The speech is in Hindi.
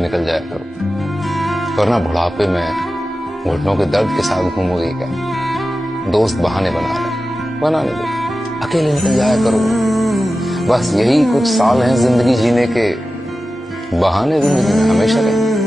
निकल जाया करो, वरना बुढ़ापे में घुटनों के दर्द के साथ घूमोगे क्या। दोस्त बहाने बना रहे, बनाने दो, अकेले निकल जाया करो। बस यही कुछ साल हैं जिंदगी जीने के, बहाने जिंदगी में हमेशा रहे।